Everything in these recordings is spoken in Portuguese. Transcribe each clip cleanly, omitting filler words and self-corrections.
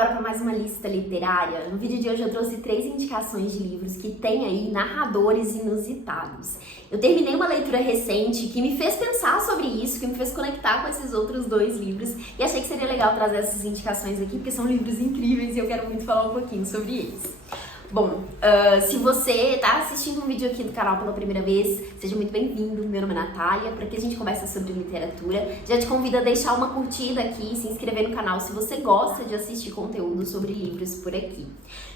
bora para mais uma lista literária. No vídeo de hoje eu trouxe 3 indicações de livros que tem aí narradores inusitados. Eu terminei uma leitura recente que me fez pensar sobre isso, que me fez conectar com esses outros 2 livros e achei que seria legal trazer essas indicações aqui, porque são livros incríveis e eu quero muito falar um pouquinho sobre eles. Bom, se você tá assistindo um vídeo aqui do canal pela primeira vez, seja muito bem-vindo. Meu nome é Natália, por aqui a gente conversa sobre literatura. Já te convido a deixar uma curtida aqui, se inscrever no canal se você gosta de assistir conteúdo sobre livros por aqui.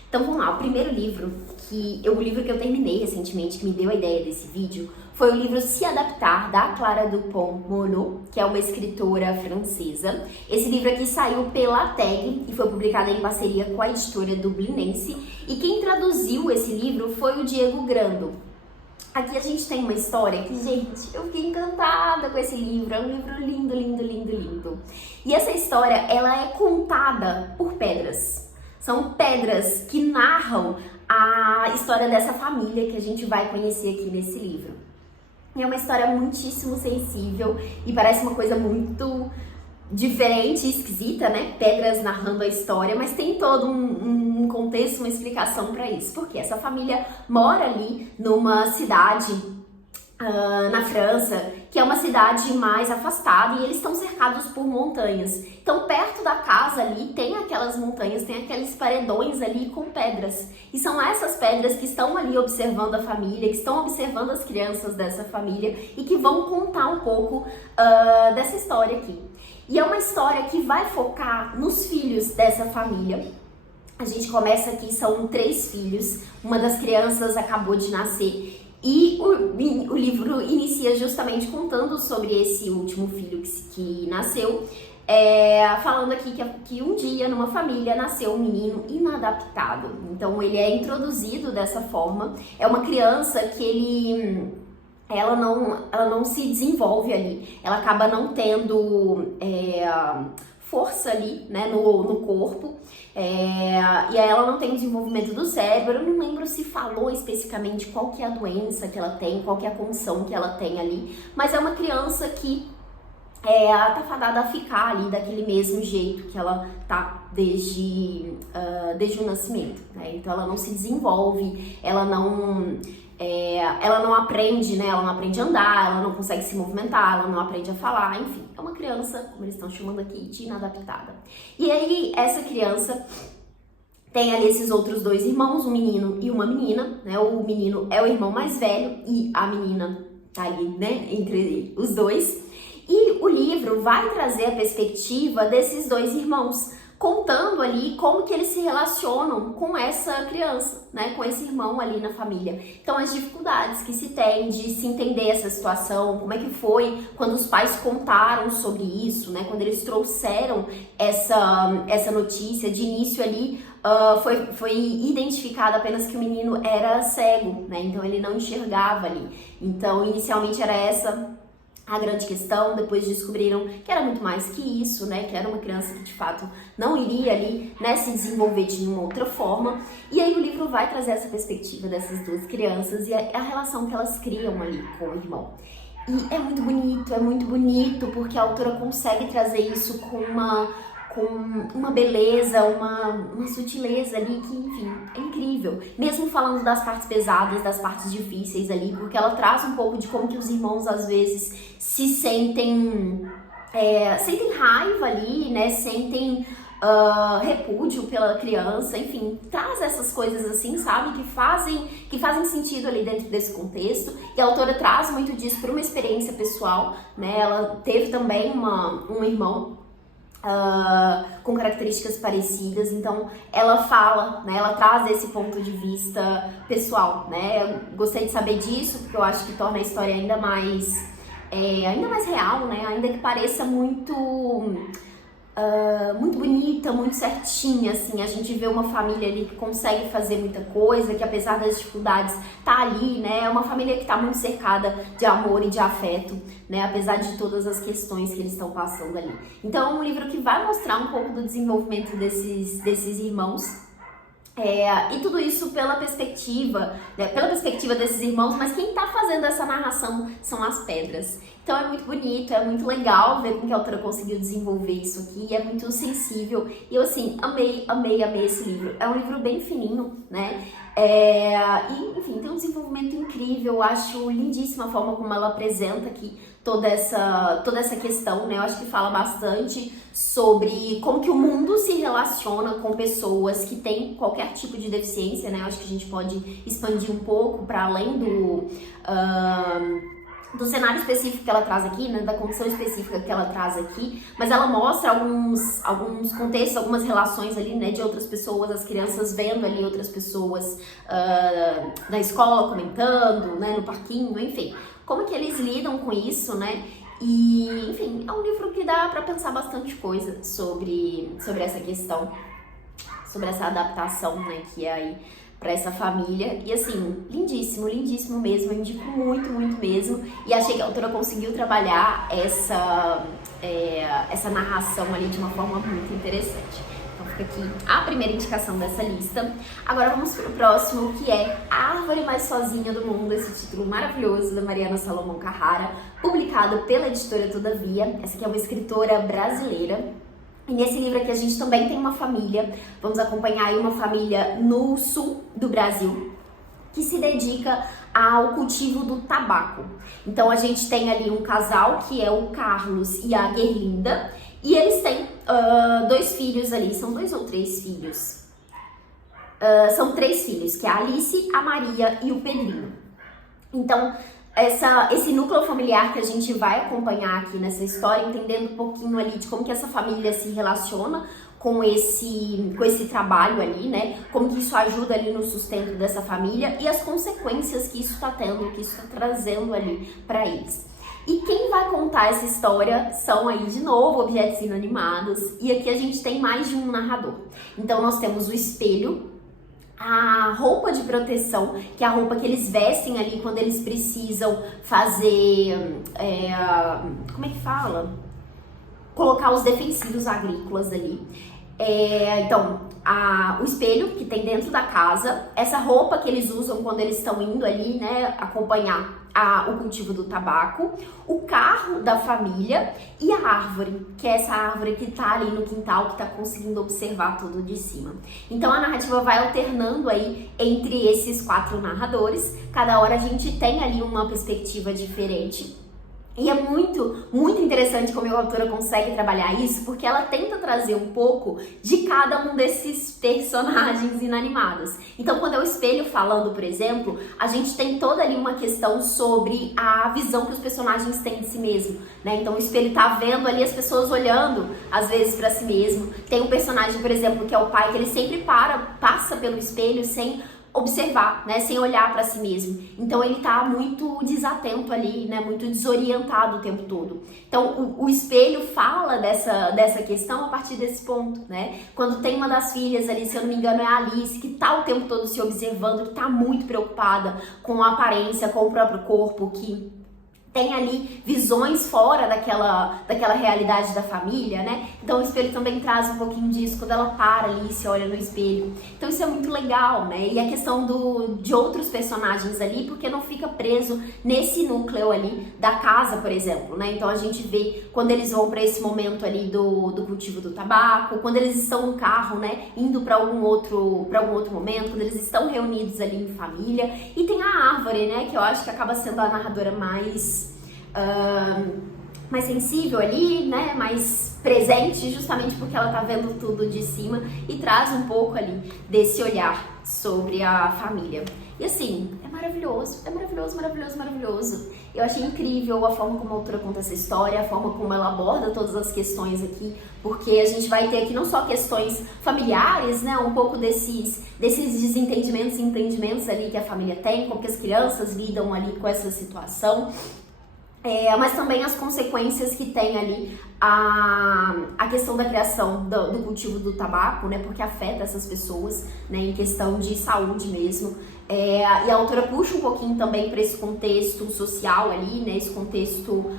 Então vamos lá, o primeiro livro, o livro que eu terminei recentemente, que me deu a ideia desse vídeo, foi o livro Se Adaptar, da Clara Dupont-Moreau, que é uma escritora francesa. Esse livro aqui saiu pela TAG e foi publicado em parceria com a editora Dublinense. E quem traduziu esse livro foi o Diego Grando. Aqui a gente tem uma história que, gente, eu fiquei encantada com esse livro. É um livro lindo, lindo, lindo, lindo. E essa história, ela é contada por pedras. São pedras que narram a história dessa família que a gente vai conhecer aqui nesse livro. E é uma história muitíssimo sensível e parece uma coisa muito diferente e esquisita, né? Pedras narrando a história, mas tem todo um contexto, uma explicação para isso. Porque essa família mora ali numa cidade na França, que é uma cidade mais afastada, e eles estão cercados por montanhas. Então, perto da casa ali, tem aquelas montanhas, tem aqueles paredões ali com pedras. E são essas pedras que estão ali observando a família, que estão observando as crianças dessa família e que vão contar um pouco dessa história aqui. E é uma história que vai focar nos filhos dessa família. A gente começa aqui, são 3 filhos, uma das crianças acabou de nascer. E o livro inicia justamente contando sobre esse último filho que nasceu, falando aqui que um dia numa família nasceu um menino inadaptado. Então ele é introduzido dessa forma. É uma criança que ela não se desenvolve ali, ela acaba não tendo força ali, né, no corpo, e aí ela não tem desenvolvimento do cérebro. Eu não lembro se falou especificamente qual que é a doença que ela tem, qual que é a condição que ela tem ali, mas é uma criança que tá fadada a ficar ali daquele mesmo jeito que ela tá desde o nascimento, né? Então ela não se desenvolve, ela não aprende, né? Ela não aprende a andar, ela não consegue se movimentar, ela não aprende a falar, enfim. É uma criança, como eles estão chamando aqui, de inadaptada. E aí, essa criança tem ali esses outros 2 irmãos, um menino e uma menina, né? O menino é o irmão mais velho e a menina tá ali, né? Entre os 2. E o livro vai trazer a perspectiva desses 2 irmãos, contando ali como que eles se relacionam com essa criança, né, com esse irmão ali na família. Então as dificuldades que se tem de se entender essa situação, como é que foi quando os pais contaram sobre isso, né, quando eles trouxeram essa notícia. De início ali foi identificado apenas que o menino era cego, né, então ele não enxergava ali. Então inicialmente era essa a grande questão. Depois descobriram que era muito mais que isso, né? Que era uma criança que de fato não iria ali, né, se desenvolver de uma outra forma. E aí o livro vai trazer essa perspectiva dessas 2 crianças e a relação que elas criam ali com o irmão. E é muito bonito, porque a autora consegue trazer isso com uma beleza, uma sutileza ali que, enfim, é incrível. Mesmo falando das partes pesadas, das partes difíceis ali, porque ela traz um pouco de como que os irmãos às vezes se sentem raiva ali, né, sentem repúdio pela criança, enfim, traz essas coisas assim, sabe, que fazem sentido ali dentro desse contexto. E a autora traz muito disso por uma experiência pessoal, né, ela teve também um irmão com características parecidas, então ela fala, né, ela traz esse ponto de vista pessoal, né. Eu gostei de saber disso, porque eu acho que torna a história ainda mais real, né, ainda que pareça muito bonita, muito certinha, assim. A gente vê uma família ali que consegue fazer muita coisa, que apesar das dificuldades tá ali, né, é uma família que tá muito cercada de amor e de afeto, né, apesar de todas as questões que eles estão passando ali. Então é um livro que vai mostrar um pouco do desenvolvimento desses irmãos. E tudo isso pela perspectiva, né, desses irmãos, mas quem tá fazendo essa narração são as pedras. Então é muito bonito, é muito legal ver como que a autora conseguiu desenvolver isso aqui, é muito sensível. E eu, assim, amei esse livro. É um livro bem fininho, né? E, enfim, tem um desenvolvimento incrível. Eu acho lindíssima a forma como ela apresenta aqui toda essa questão, né? Eu acho que fala bastante sobre como que o mundo se relaciona com pessoas que têm qualquer tipo de deficiência, né? Eu acho que a gente pode expandir um pouco para além do cenário específico que ela traz aqui, né, da condição específica que ela traz aqui, mas ela mostra alguns contextos, algumas relações ali, né, de outras pessoas, as crianças vendo ali outras pessoas na escola comentando, né, no parquinho, enfim, como que eles lidam com isso, né, e, enfim, é um livro que dá pra pensar bastante coisa sobre essa questão, sobre essa adaptação, né, que é aí pra essa família. E assim, lindíssimo, lindíssimo mesmo. Eu indico muito, muito mesmo. E achei que a autora conseguiu trabalhar essa narração ali de uma forma muito interessante. Então fica aqui a primeira indicação dessa lista. Agora vamos pro próximo, que é A Árvore Mais Sozinha do Mundo, esse título maravilhoso da Mariana Salomão Carrara, publicado pela editora Todavia. Essa aqui é uma escritora brasileira. E nesse livro aqui a gente também tem uma família, vamos acompanhar aí uma família no sul do Brasil, que se dedica ao cultivo do tabaco. Então a gente tem ali um casal, que é o Carlos e a Guerlinda, e eles têm 2 filhos ali, são 2 ou 3 filhos? São 3 filhos, que é a Alice, a Maria e o Pedrinho. Então, esse núcleo familiar que a gente vai acompanhar aqui nessa história, entendendo um pouquinho ali de como que essa família se relaciona com esse trabalho ali, né? Como que isso ajuda ali no sustento dessa família e as consequências que isso tá tendo, que isso tá trazendo ali para eles. E quem vai contar essa história são aí, de novo, objetos inanimados. E aqui a gente tem mais de um narrador. Então nós temos o espelho, a roupa de proteção, que é a roupa que eles vestem ali quando eles precisam fazer, como é que fala? Colocar os defensivos agrícolas ali. Então, o espelho que tem dentro da casa, essa roupa que eles usam quando eles estão indo ali, né, acompanhar o cultivo do tabaco, o carro da família e a árvore, que é essa árvore que tá ali no quintal, que tá conseguindo observar tudo de cima. Então a narrativa vai alternando aí entre esses 4 narradores, cada hora a gente tem ali uma perspectiva diferente. E é muito, muito interessante como a autora consegue trabalhar isso, porque ela tenta trazer um pouco de cada um desses personagens inanimados. Então, quando é o espelho falando, por exemplo, a gente tem toda ali uma questão sobre a visão que os personagens têm de si mesmo, né? Então, o espelho tá vendo ali as pessoas olhando, às vezes, pra si mesmo. Tem um personagem, por exemplo, que é o pai, que ele sempre passa pelo espelho sem observar, né, sem olhar para si mesmo. Então ele tá muito desatento ali, né, muito desorientado o tempo todo. Então o espelho fala dessa questão a partir desse ponto, né? Quando tem uma das filhas ali, se eu não me engano é a Alice, que tá o tempo todo se observando, que tá muito preocupada com a aparência, com o próprio corpo, que tem ali visões fora daquela realidade da família, né? Então o espelho também traz um pouquinho disso, quando ela para ali e se olha no espelho. Então isso é muito legal, né? E a questão de outros personagens ali, porque não fica preso nesse núcleo ali da casa, por exemplo, né? Então a gente vê quando eles vão para esse momento ali do cultivo do tabaco, quando eles estão no carro, né? Indo para algum outro momento, quando eles estão reunidos ali em família. E tem a árvore, né? Que eu acho que acaba sendo a narradora mais sensível ali, né, mais presente, justamente porque ela tá vendo tudo de cima e traz um pouco ali desse olhar sobre a família. E assim, é maravilhoso, maravilhoso, maravilhoso. Eu achei incrível a forma como a autora conta essa história, a forma como ela aborda todas as questões aqui, porque a gente vai ter aqui não só questões familiares, né, um pouco desses desentendimentos e entendimentos ali que a família tem, como que as crianças lidam ali com essa situação, mas também as consequências que tem ali a questão da criação do cultivo do tabaco, né, porque afeta essas pessoas, né, em questão de saúde mesmo. E a autora puxa um pouquinho também para esse contexto social ali, né, esse contexto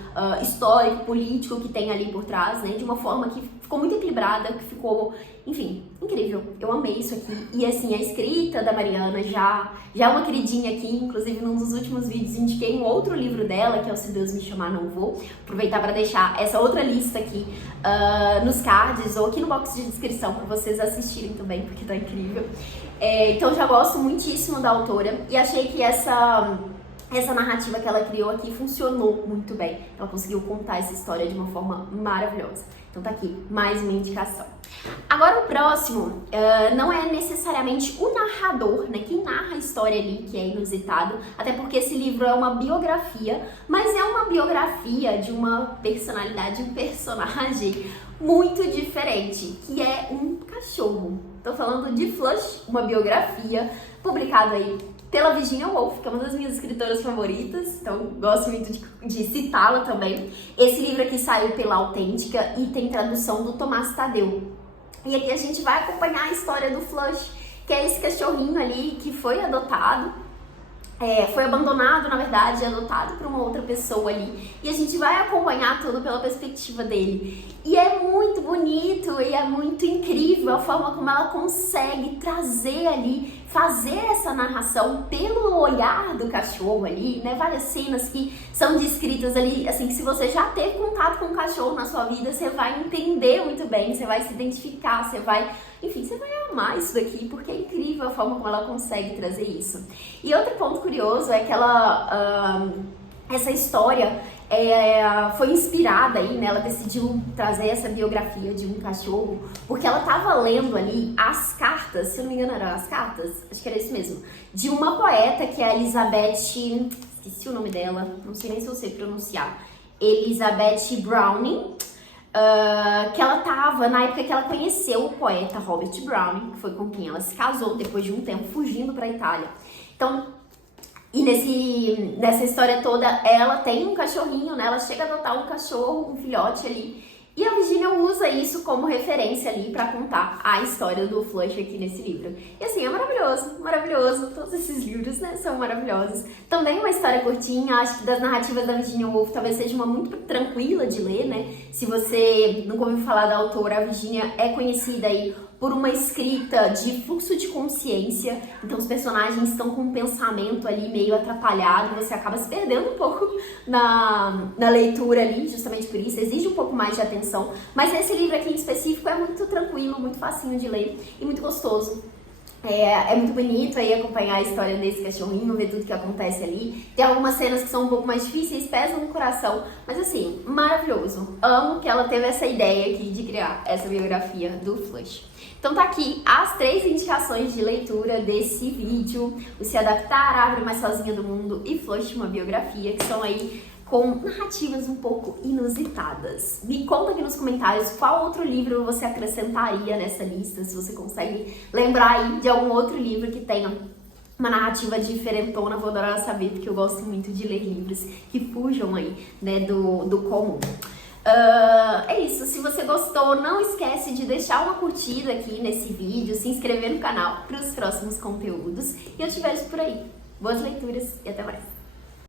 histórico, político que tem ali por trás, né, de uma forma que ficou muito equilibrada, que ficou, enfim, incrível. Eu amei isso aqui. E assim, a escrita da Mariana já é uma queridinha aqui, inclusive num dos últimos vídeos indiquei um outro livro dela, que é o Se Deus Me Chamar Não Vou. Aproveitar para deixar essa outra lista aqui nos cards ou aqui no box de descrição para vocês assistirem também, porque tá incrível. Então já gosto muitíssimo da autora e achei que essa narrativa que ela criou aqui funcionou muito bem. Ela conseguiu contar essa história de uma forma maravilhosa. Então tá aqui, mais uma indicação. Agora o próximo não é necessariamente o narrador, né? Quem narra a história ali, que é inusitado, até porque esse livro é uma biografia, mas é uma biografia de uma personalidade, um personagem muito diferente, que é um cachorro. Tô falando de Flush, uma biografia publicada aí pela Virginia Woolf, que é uma das minhas escritoras favoritas, então gosto muito de citá-la também. Esse livro aqui saiu pela Autêntica e tem tradução do Tomás Tadeu. E aqui a gente vai acompanhar a história do Flush, que é esse cachorrinho ali que foi adotado, foi abandonado, na verdade, adotado por uma outra pessoa ali. E a gente vai acompanhar tudo pela perspectiva dele. E é muito bonito e é muito incrível a forma como ela consegue trazer ali, fazer essa narração pelo olhar do cachorro ali, né? Várias cenas que são descritas ali, assim, que se você já teve contato com um cachorro na sua vida, você vai entender muito bem, você vai se identificar, você vai amar isso daqui, porque é incrível a forma como ela consegue trazer isso. E outro ponto curioso é que essa história foi inspirada aí, né? Ela decidiu trazer essa biografia de um cachorro, porque ela estava lendo ali as cartas, se eu não me engano eram as cartas, acho que era isso mesmo, de uma poeta que é a Elizabeth, esqueci o nome dela, não sei nem se eu sei pronunciar, Elizabeth Browning, que ela tava na época que ela conheceu o poeta Robert Browning, que foi com quem ela se casou depois de um tempo fugindo para a Itália. Então, nessa história toda, ela tem um cachorrinho, né? Ela chega a adotar um cachorro, um filhote ali. E a Virginia usa isso como referência ali pra contar a história do Flush aqui nesse livro. E assim, é maravilhoso, maravilhoso. Todos esses livros, né, são maravilhosos. Também uma história curtinha, acho que das narrativas da Virginia Woolf talvez seja uma muito tranquila de ler, né? Se você nunca ouviu falar da autora, a Virginia é conhecida aí por uma escrita de fluxo de consciência, então os personagens estão com um pensamento ali meio atrapalhado, você acaba se perdendo um pouco na leitura ali, justamente por isso, exige um pouco mais de atenção, mas esse livro aqui em específico é muito tranquilo, muito facinho de ler e muito gostoso. É muito bonito aí acompanhar a história desse cachorrinho, ver tudo que acontece ali. Tem algumas cenas que são um pouco mais difíceis, pesam no coração, mas assim, maravilhoso. Amo que ela teve essa ideia aqui de criar essa biografia do Flush. Então tá aqui as 3 indicações de leitura desse vídeo: o Se Adaptar, a Árvore Mais Sozinha do Mundo e Flush, uma biografia, que são aí com narrativas um pouco inusitadas. Me conta aqui nos comentários qual outro livro você acrescentaria nessa lista, se você consegue lembrar aí de algum outro livro que tenha uma narrativa diferentona. Vou adorar saber, porque eu gosto muito de ler livros que fujam aí, né, do comum. É isso, se você gostou, não esquece de deixar uma curtida aqui nesse vídeo, se inscrever no canal para os próximos conteúdos e eu te vejo por aí. Boas leituras e até mais!